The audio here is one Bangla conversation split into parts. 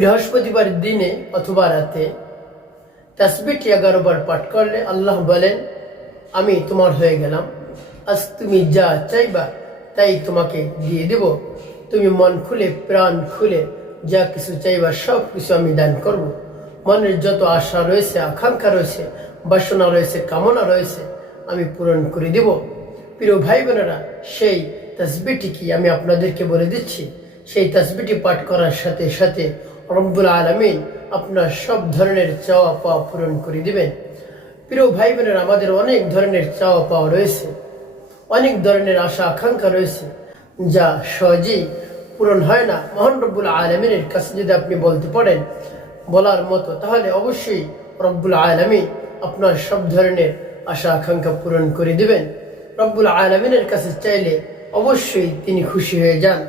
বৃহস্পতিবার দিনে অথবা রাতে তাসবিটি এগারো বার পাঠ করলে আল্লাহ বলেন, আমি তোমার হয়ে গেলাম। আজ তুমি যা চাইবা তাই তোমাকে দিয়ে দেব। তুমি মন খুলে, প্রাণ খুলে যা কিছু চাইবা সব কিছু আমি দান করব। মনের যত আশা রয়েছে, আকাঙ্ক্ষা রয়েছে, বাসনা রয়েছে, কামনা রয়েছে, আমি পূরণ করে দেব। প্রিয় ভাই বোনেরা সেই তাসবিটি কি আমি আপনাদেরকে বলে দিচ্ছি? সেই তাসবিটি পাঠ করার সাথে সাথে রব্বুল আলমিন আপনার সব ধরনের চাওয়া পাওয়া পূরণ করে দিবেন। প্রিয় ভাই বোনের আমাদের অনেক ধরনের চাওয়া পাওয়া রয়েছে। অনেক ধরনের আশা, আকাঙ্ক্ষা রয়েছে যা সহজেই পূরণ হয় না। মহান রব্বুল আলমিনের কাছে যদি আপনি বলতে পারেন বলার মতো, তাহলে অবশ্যই রব্বুল আলমিন আপনার সব ধরনের আশা, আকাঙ্ক্ষা পূরণ করে দিবেন। রব্বুল আলমিনের কাছে চাইলে অবশ্যই তিনি খুশি হয়ে যান।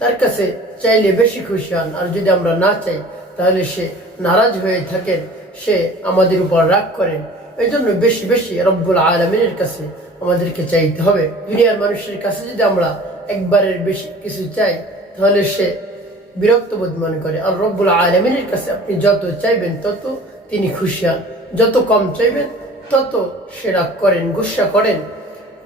তার কাছে চাইলে বেশি খুশি হন। আর যদি আমরা না চাই, তাহলে সে নারাজ হয়ে থাকেন, সে আমাদের উপর রাগ করেন। এই জন্য বেশি বেশি রব্বুল আলমিনের কাছে আমাদেরকে চাইতে হবে। দুনিয়ার মানুষের কাছে যদি আমরা একবারের বেশি কিছু চাই, তাহলে সে বিরক্ত বোধ মনে করে। আর রব্বুল আলমিনের কাছে আপনি যত চাইবেন, তত তিনি খুশি হন। যত কম চাইবেন, তত সে রাগ করেন, গুসা করেন।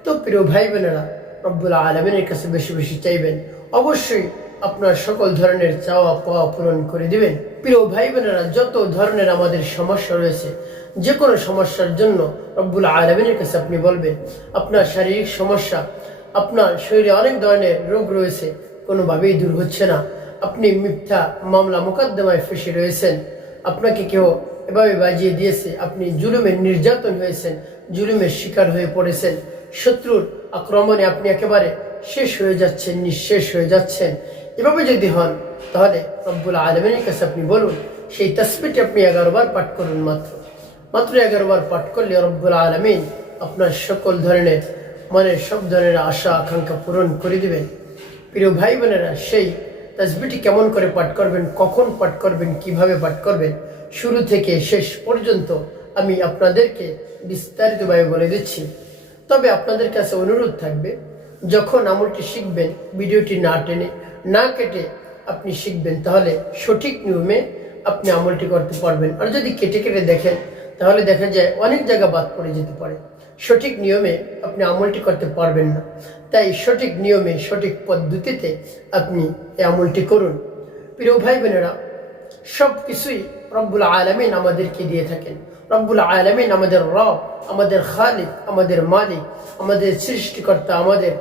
তো প্রিয় ভাই বোনেরা রব্বুল আলমিনের কাছে বেশি বেশি চাইবেন। অবশ্যই আপনার সকল ধরনের চাওয়া পাওয়া পূরণ করে দিবেন। প্রিয় ভাই বোনেরা যত ধরনের আমাদের সমস্যা রয়েছে যে কোনো সমস্যার জন্য রব্বুল আলমিনের কাছে আপনি বলবেন, আপনার শারীরিক সমস্যা, আপনার শরীরে অনেক ধরনের রোগ রয়েছে, কোনোভাবেই দূর হচ্ছে না। আপনি মিথ্যা মামলা মোকদ্দমায় ফেসে রয়েছেন। আপনাকে কেউ এভাবে বাজিয়ে দিয়েছে, আপনি জুলুমের নির্যাতন হয়েছেন, জুলুমের শিকার হয়ে পড়েছেন। শত্রুর আক্রমণে আপনি একেবারে শেষ হয়ে যাচ্ছেন, নিঃশেষ হয়ে যাচ্ছেন। এভাবে যদি হন, তাহলে রব্বুল আলমিনের কাছে আপনি বলুন, সেই তসবিটি আপনি এগারো বার পাঠ করুন মাত্র। মাত্র এগারো বার পাঠ করলে রব্বুল আলমিন আপনার সকল ধরনের মনের সব ধরনের আশা, আকাঙ্ক্ষা পূরণ করে দিবেন। প্রিয় ভাই বোনেরা, সেই তসবিটি কেমন করে পাঠ করবেন, কখন পাঠ করবেন, কীভাবে পাঠ করবেন, শুরু থেকে শেষ পর্যন্ত আমি আপনাদেরকে বিস্তারিতভাবে বলে দিচ্ছি। তবে আপনাদের কাছে অনুরোধ থাকবে, যখন আমলটি শিখবেন, ভিডিওটি না টেনে না কেটে আপনি শিখবেন, তাহলে সঠিক নিয়মে আপনি আমলটি করতে পারবেন। আর যদি কেটে কেটে দেখেন, তাহলে দেখা যায় অনেক জায়গা বাদ পড়ে যেতে পারে। সঠিক নিয়মে আপনি আমলটি করতে পারবেন না। তাই সঠিক নিয়মে, সঠিক পদ্ধতিতে আপনি এই আমলটি করুন। প্রিয় ভাই বোনেরা সব কিছুই রব্বুল আলমিন আমাদেরকে দিয়ে থাকেন। রব্বুল আলমিন আমাদের রব, আমাদের খালিক, আমাদের মালিক, আমাদের সৃষ্টিকর্তা, আমাদের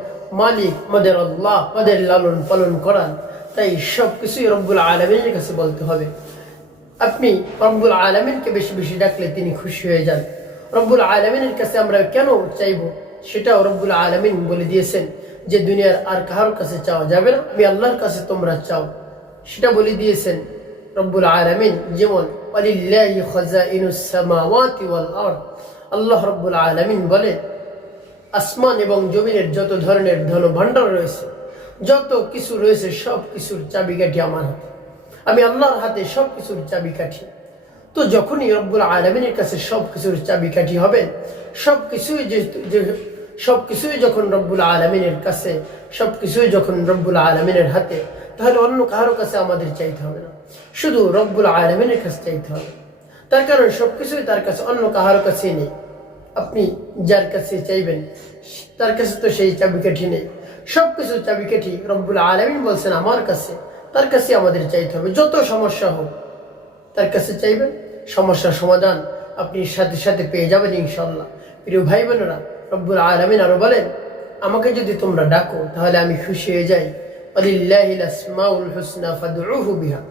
মালিক আমাদের আল্লাহ আমাদের লালন পালন করান তাই সব কিছুই রব্বুল আলমিনের কাছে বলতে হবে। আপনি রব্বুল আলমিনকে বেশি বেশি ডাকলে তিনি খুশি হয়ে যান। রব্বুল আলমিনের কাছে আমরা কেন চাইব? সেটাও রব্বুল আলমিন বলে দিয়েছেন যে, দুনিয়ার আর কারোর কাছে চাওয়া যাবে না, আমি আল্লাহর কাছে তোমরা চাও। সেটা বলে দিয়েছেন রব্বুল আলমিন যেমন, ওয়ালিল্লাহি খাজাইনুস সামাওয়াতি ওয়াল আল্লাহ রব্বুল আলমিন বলে আসমান এবং জমিনের যত ধরনের ধন ভাণ্ডার রয়েছে, যত কিছু রয়েছে, সব কিছুর চাবিকাঠি আমার হাতে। আমি আল্লাহর হাতে সব কিছুর চাবিকাঠি। তো যখনই রব্বুল আলমিনের কাছে সব কিছুর চাবিকাঠি হবেন সব কিছুই যে সব কিছুই যখন রব্বুল আলমিনের কাছে, সব কিছুই যখন রব্বুল আলমিনের হাতে, তাহলে অন্য কারোর কাছে আমাদের চাইতে হবে না। শুধু রব্বুল আলমিনের কাছে চাইতে হবে। তার কারণ সব কিছুই তার কাছে, অন্য কাহার কাছে নেই। আপনি যার কাছে চাইবেন, তার কাছে তো সেই চাবিকাঠি নেই। সব কিছু চাবিকাঠি রব্বুল আলমিন বলছেন আমার কাছে, তার কাছে আমাদের চাইতে হবে। যত সমস্যা হোক, তার কাছে চাইবেন, সমস্যার সমাধান আপনি সাথে সাথে পেয়ে যাবেন ইনশাল্লাহ প্রিয় ভাই বোনেরা রব্বুল আলমিন আরও বলেন, আমাকে যদি তোমরা ডাকো, তাহলে আমি খুশি হয়ে যাই। আলিল্লাহিল আসমাউল হুসনা ফাদউহু বিহা।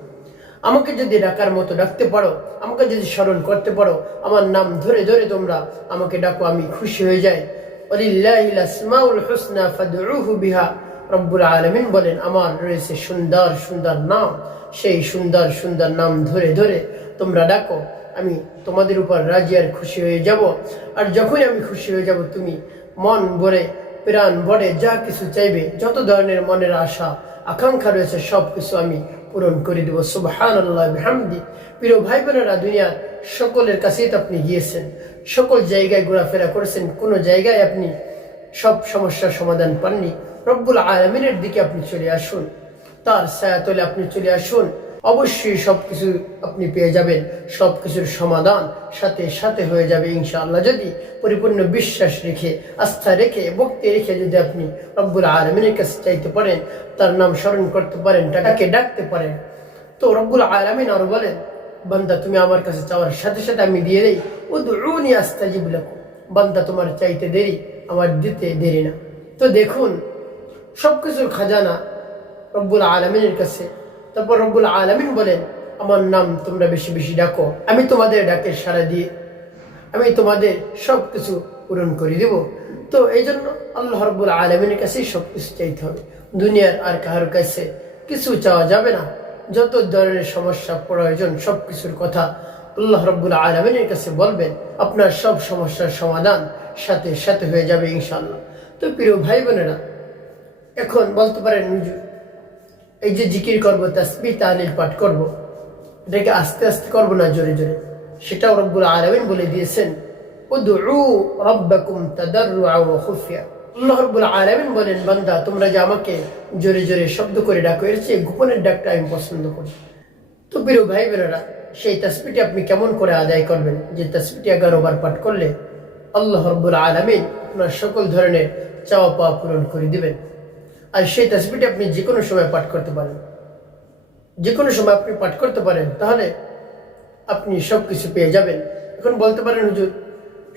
আমাকে যদি ডাকার মতো ডাকতে পারো, আমাকে যদি স্মরণ করতে পারো, আমার নাম ধরে ধরে তোমরা আমাকে ডাকো, আমি খুশি হয়ে যাই। হুসনা বিহা। বলেন, আমার রয়েছে সুন্দর সুন্দর নাম। সেই সুন্দর সুন্দর নাম ধরে ধরে তোমরা ডাকো, আমি তোমাদের উপর রাজি আর খুশি হয়ে যাব। আর যখনই আমি খুশি হয়ে যাব, তুমি মন ভরে, প্রাণ ভরে যা কিছু চাইবে, যত ধরনের মনের আশা, আকাঙ্ক্ষা রয়েছে সব কিছু আমি পূরণ করে দেব। সুবহান আল্লাহ হামদি প্রিয় ভাই বোনেরা দুনিয়ার সকলের কাছেই তো আপনি গিয়েছেন। সকল জায়গায় ঘোরাফেরা করেছেন। কোনো জায়গায় আপনি সব সমস্যার সমাধান পাননি। রব্বুল আলমিনের দিকে আপনি চলে আসুন। তার সায়াতলে আপনি চলে আসুন। অবশ্যই সবকিছু আপনি পেয়ে যাবেন, সবকিছুর সমাধান সাথে সাথে হয়ে যাবে ইনশাআল্লাহ। যদি পরিপূর্ণ বিশ্বাস রেখে, আস্থা রেখে, ভক্তি রেখে যদি আপনি রব্বুল আলমিনের কাছে চাইতে পারেন, তার নাম স্মরণ করতে পারেন, তাকে ডাকতে পারেন, তো রব্বুল আলমিন আরও বলেন, বান্দা তুমি আমার কাছে চাওয়ার সাথে সাথে আমি দিয়ে দেই ও দুনি আস্তাজিব লাকুম। বান্দা তোমার চাইতে দেরি, আমার দিতে দেরি না। তো দেখুন, সবকিছুর খাজানা রব্বুল আলমিনের কাছে তারপর রব্বুল আলমিন বলেন, আমার নাম তোমরা বেশি বেশি ডাকো, আমি তোমাদের ডাকে সারা দিয়ে, আমি তোমাদের সব কিছু পূরণ করে দেব। তো এই জন্য আল্লাহ রব্বুল আলমিনের কাছেই সব কিছু চাইতে হবে। দুনিয়ার আর কাহার কাছে কিছু চাওয়া যাবে না। যত ধরনের সমস্যা, প্রয়োজন সব কিছুর কথা আল্লাহ রব্বুল আলমিনের কাছে বলবেন, আপনার সব সমস্যার সমাধান সাথে সাথে হয়ে যাবে ইনশাল্লাহ তো প্রিয় ভাই বোনেরা এখন বলতে পারেন এই যে জিকির করব তাসবি তাহলিল পাঠ করব, এটাকে আস্তে আস্তে করব না, জোরে জোরে। সেটাও রব্বুল আলমিন বলে দিয়েছেন আলামিন বলেন, বান্দা, তোমরা যে আমাকে জোরে জোরে শব্দ করে ডাকো, এর চেয়ে গোপনের ডাকটা আমি পছন্দ করি। তো প্রিয় ভাই বোনেরা সেই তাসবিটি আপনি কেমন করে আদায় করবেন? যে তাসবিটি এগারো বার পাঠ করলে আল্লাহ রব্বুল আলমিন আপনার সকল ধরনের চাওয়া পাওয়া পূরণ করে দিবেন। আর সেই তাসবিটি আপনি যে কোনো সময় পাঠ করতে পারেন। যে কোনো সময় আপনি পাঠ করতে পারেন, তাহলে আপনি সব কিছু পেয়ে যাবেন। এখন বলতে পারেন, হুজুর,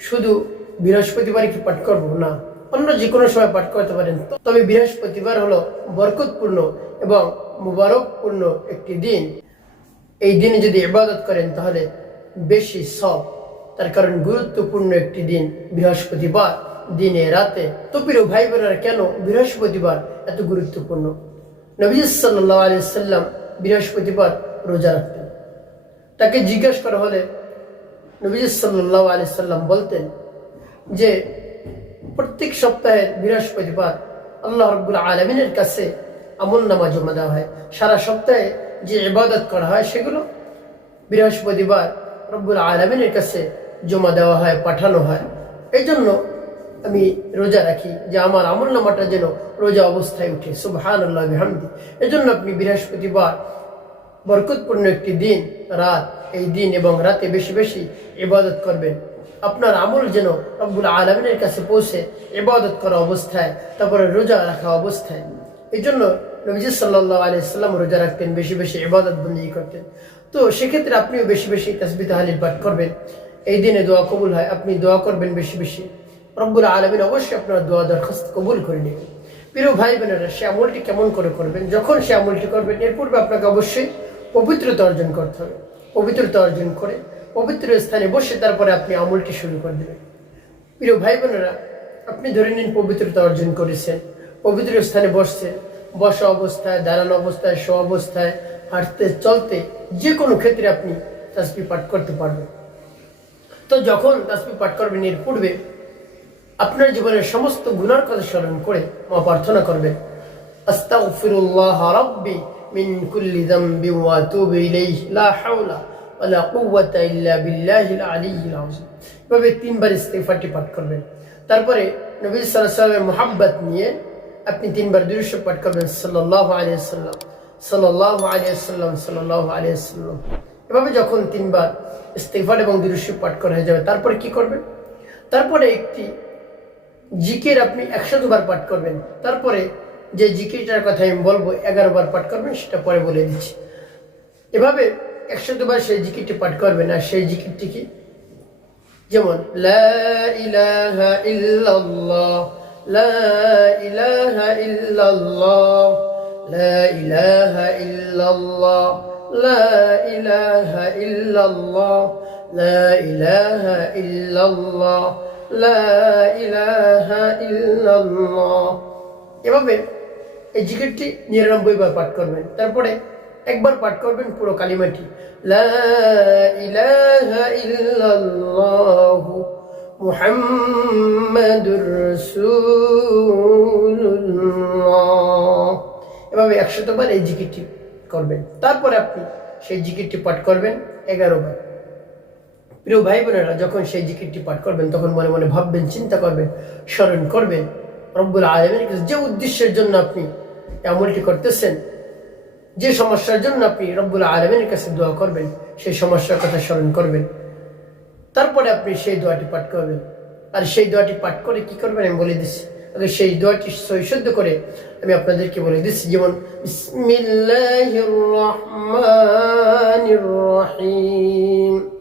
শুধু বৃহস্পতিবারই কি পাঠ করব? না, অন্য যে কোনো সময় পাঠ করতে পারেন। তবে বৃহস্পতিবার হলো বরকতপূর্ণ এবং মুবারকপূর্ণ একটি দিন। এই দিনে যদি ইবাদত করেন, তাহলে বেশি সব, তার কারণ গুরুত্বপূর্ণ একটি দিন বৃহস্পতিবার। দিনে, রাতে তো প্রিয় ভাই বোনেরা কেন বৃহস্পতিবার এত গুরুত্বপূর্ণ? নবী সাল্লাহ আলিয়া সাল্লাম বৃহস্পতিবার রোজা রাখতেন। তাকে জিজ্ঞেস করা হলে নবীজ সাল্লাহ আলি সাল্লাম বলতেন যে, প্রত্যেক সপ্তাহের বৃহস্পতিবার আল্লাহ রব্বুল আলমিনের কাছে আমল নামা জমা দেওয়া হয়। সারা সপ্তাহে যে ইবাদত করা হয় সেগুলো বৃহস্পতিবার রব্বুল আলমিনের কাছে জমা দেওয়া হয়, পাঠানো হয়। এই জন্য আমি রোজা রাখি, যে আমার আমল নামাটা যেন রোজা অবস্থায় উঠে। সুবহান আল্লাহ হামদি এজন্য আপনি বৃহস্পতিবার বরকতপূর্ণ একটি দিন, রাত, এই দিন এবং রাতে বেশি বেশি ইবাদত করবেন। আপনার আমল যেন রব্বুল আলমিনের কাছে পৌঁছে ইবাদত করা অবস্থায়, তারপরে রোজা রাখা অবস্থায়। এই জন্য নবীজ সাল্লাহ আলিয়াল্লাম রোজা রাখতেন, বেশি বেশি ইবাদত বন্দী করতেন। তো সেক্ষেত্রে আপনিও বেশি বেশি তাসবি তাহালিল পাঠ করবেন। এই দিনে দোয়া কবুল হয়, আপনি দোয়া করবেন বেশি বেশি। রব্বুল আলমিন অবশ্যই আপনার দোয়া দরখাস্ত কবুল করে নেবেন প্রিয় ভাই বোনেরা, সে আমলটি কেমন করে করবেন? যখন সে আমলটি করবেন, এর পূর্বে আপনাকে অবশ্যই পবিত্রতা অর্জন করতে হবে। পবিত্রতা অর্জন করে, পবিত্র স্থানে বসে তারপরে আপনি আমলটি শুরু করে দেবেন। প্রিয় ভাই বোনেরা, আপনি ধরে নিন পবিত্রতা অর্জন করেছেন, পবিত্র স্থানে বসছেন, বসা অবস্থায়, দাঁড়ানো অবস্থায় শো অবস্থায়, হাঁটতে, চলতে যে কোনো ক্ষেত্রে আপনি তাসপি পাঠ করতে পারবেন। তো যখন তাসপি পাঠ করবেন, এর পূর্বে আপনার জীবনের সমস্ত গুনার কথা স্মরণ করে মা প্রার্থনা করবেন। আস্তাগফিরুল্লাহ রাব্বি মিন কুল্লি যামবি ওয়া আতুবু ইলাইহি, লা হাওলা ওয়ালা কুওয়াতা ইল্লা বিল্লাহিল আলিয়্যিল আযীম। এভাবে তিনবার ইস্তিগফারটি পাঠ করবেন। তারপরে নবী সাল্লাল্লাহু আলাইহি নিয়ে আপনি তিনবার দুরূদ পাঠ করবেন, সাল্লাল্লাহু আলাইহি ওয়াসাল্লাম, সাল্লাল্লাহু আলাইহি ওয়াসাল্লাম, সাল্লাল্লাহু আলাইহি ওয়াসাল্লাম। এভাবে যখন তিনবার ইস্তিগফার এবং দুরূদ পাঠ করা হয়ে যাবে, তারপরে কি করবেন? তারপরে একটি জিকির আপনি একশো দুবার পাঠ করবেন। তারপরে যে জিকিরটার কথা আমি বলব, এগারো বার পাঠ করবেন, সেটা পরে বলে দিচ্ছি। এভাবে একশো দুবার সেই জিকিরটি পাঠ করবেন, আর সেই জিকিরটি কি? যেমন, লা ইলাহা ইল্লাল্লাহ, লা লা লা এভাবে এই জিকিরটি নিরানব্বই বার পাঠ করবেন, তারপরে একবার পাঠ করবেন পুরো কালিমাটি। মুহাম্মাদুর রাসূলুল্লাহ। এভাবে একশতবার এই জিকিরটি করবেন। তারপরে আপনি সেই জিকিরটি পাঠ করবেন এগারো বার। প্রিয় ভাই বোনেরা যখন সেই জিকিরটি পাঠ করবেন, তখন মনে মনে ভাববেন, চিন্তা করবেন, স্মরণ করবেন, রব্বুল আলমের যে উদ্দেশ্যের জন্য আপনি আমলটি করতেছেন, যে সমস্যার জন্য আপনি রব্বুল আলমিনের কাছে দোয়া করবেন, সেই সমস্যার কথা স্মরণ করবেন। তারপরে আপনি সেই দোয়াটি পাঠ করবেন। আর সেই দোয়াটি পাঠ করে কি করবেন আমি বলে দিচ্ছি। আগে সেই দোয়াটি সৈশুদ্ধ করে আমি আপনাদেরকে বলে দিচ্ছি। যেমন, বিসমিল্লাহির রহমানির রহিম।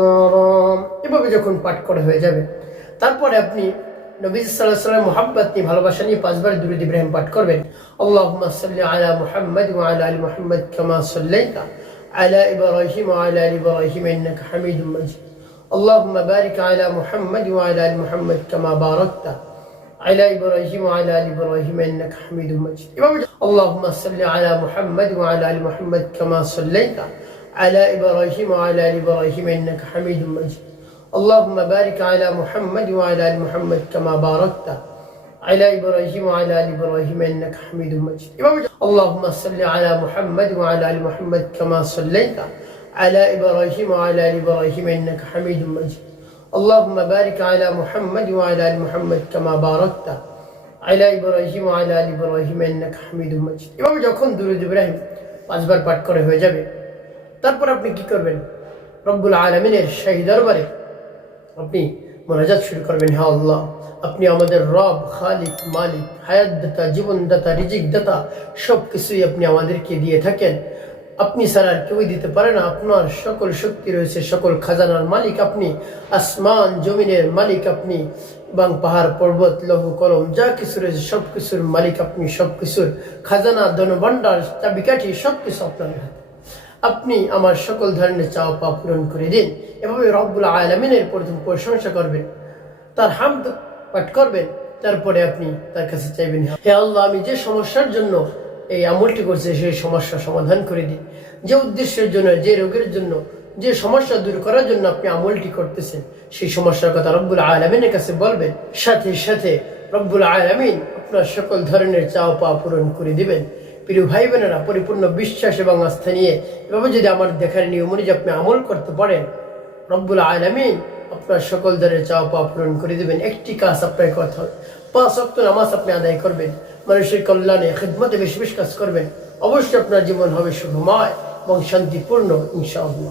والإكرام এভাবে যখন পাঠ করা হয়ে যাবে তারপরে আপনি নবী সাল্লাল্লাহু আলাইহি মোহাম্মত নিয়ে ভালোবাসা নিয়ে পাঁচবার দুরুদ ইব্রাহিম পাঠ করবেন আল্লাহুম্মা সাল্লি আলা মুহাম্মদ ওয়া আলা আলি মুহাম্মদ কামা সাল্লাইতা আলা ইব্রাহিম ওয়া আলা আলি ইব্রাহিম ইন্নাকা হামিদুম মাজিদ اللهم بارك على محمد وعلى ال محمد كما باركت على ابراهيم وعلى ال ابراهيم انك حميد مجيد اللهم صل على محمد وعلى ال محمد كما صليت على ابراهيم وعلى ال ابراهيم انك حميد مجيد اللهم بارك على محمد وعلى ال محمد كما باركت على ابراهيم وعلى ال ابراهيم انك حميد مجيد اللهم صل على محمد وعلى ال محمد كما صليت على ابراهيم وعلى ال ابراهيم انك حميد مجيد اللهم بارك على محمد وعلى ال محمد كما باركت على ابراهيم وعلى ال ابراهيم انك حميد مجيد এভাবে যখন দুরূদ ইব্রাহিম পাঁচবার পাঠ করে হয়ে যাবে তারপর আপনি কি করবেন? রব্বুল আলমিনের শাহী দরবারে আপনি মোনাজাত শুরু করবেন হ্যাঁ আল্লাহ। আপনি আমাদের রব, খালিক, মালিক হায়াত দাতা জীবন দাতা রিজিক দাতা সব কিছুই আপনি আমাদেরকে দিয়ে থাকেন। আপনি ছাড়া আর কেউই দিতে পারে না। আপনার সকল শক্তি রয়েছে, সকল খাজানার মালিক আপনি। আসমান, জমিনের মালিক আপনি। এবং পাহাড়, পর্বত লঘু কলম, যা কিছু রয়েছে সব কিছুর মালিক আপনি সব কিছুর খাজানা, ধনভাণ্ডার, চাবিকাঠি সব কিছু আপনার হাতে। আপনি আমার সকল ধরনের চাওয়া পা পূরণ করে দিন। এভাবে রব্বুল আলমিনের প্রথম প্রশংসা করবেন, তার হামদ পাঠ করবেন, তারপরে আপনি তার কাছে চাইবেন। হে আল্লাহ, আমি যে সমস্যার জন্য এই আমলটি করছে সেই সমস্যা সমাধান করে দিন। যে উদ্দেশ্যের জন্য, যে রোগের জন্য, যে সমস্যা দূর করার জন্য আপনি আমলটি করতেছেন, সেই সমস্যার কথা রব্বুল আলমিনের কাছে বলবেন। সাথে সাথে রব্বুল আলমিন আপনার সকল ধরনের চাওয়া পা পূরণ করে দিবেন। প্রিয় ভাই বোনেরা পরিপূর্ণ বিশ্বাস এবং আস্থা নিয়ে এভাবে যদি আমার দেখার নিয়ম অনুযায়ী আপনি আমল করতে পারেন, রব্বুল আলমিন আপনার সকল ধরনের চাওয়া পাওয়া পূরণ করে দেবেন। একটি কাজ আপনার কথা পাঁচ অক্ট নামাজ আপনি আদায় করবেন। মানুষের কল্যাণে, খেদমতে বেশি বেশ কাজ করবেন। অবশ্যই আপনার জীবন হবে শুভময় এবং শান্তিপূর্ণ, ইনশাআল্লাহ।